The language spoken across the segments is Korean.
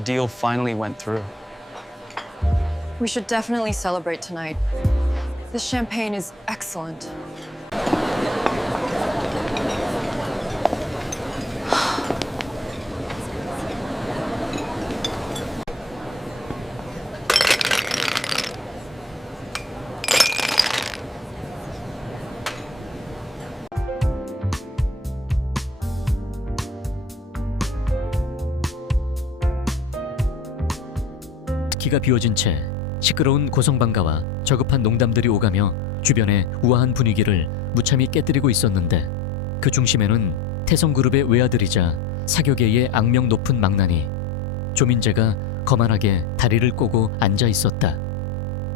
The deal finally went through. We should definitely celebrate tonight. This champagne is excellent. 기가 비워진 채 시끄러운 고성방가와 저급한 농담들이 오가며 주변의 우아한 분위기를 무참히 깨뜨리고 있었는데, 그 중심에는 태성그룹의 외아들이자 사교계의 악명 높은 망나니 조민재가 거만하게 다리를 꼬고 앉아 있었다.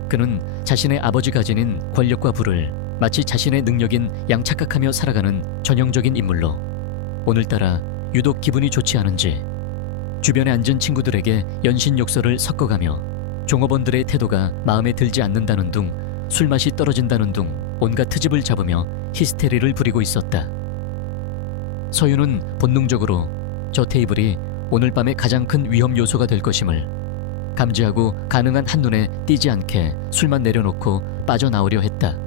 그는 자신의 아버지가 지닌 권력과 부를 마치 자신의 능력인 양 착각하며 살아가는 전형적인 인물로, 오늘따라 유독 기분이 좋지 않은지 주변에 앉은 친구들에게 연신욕설을 섞어가며 종업원들의 태도가 마음에 들지 않는다는 둥, 술맛이 떨어진다는 둥 온갖 트집을 잡으며 히스테리를 부리고 있었다. 서유는 본능적으로 저 테이블이 오늘 밤의 가장 큰 위험 요소가 될 것임을 감지하고 가능한 한눈에 띄지 않게 술만 내려놓고 빠져나오려 했다.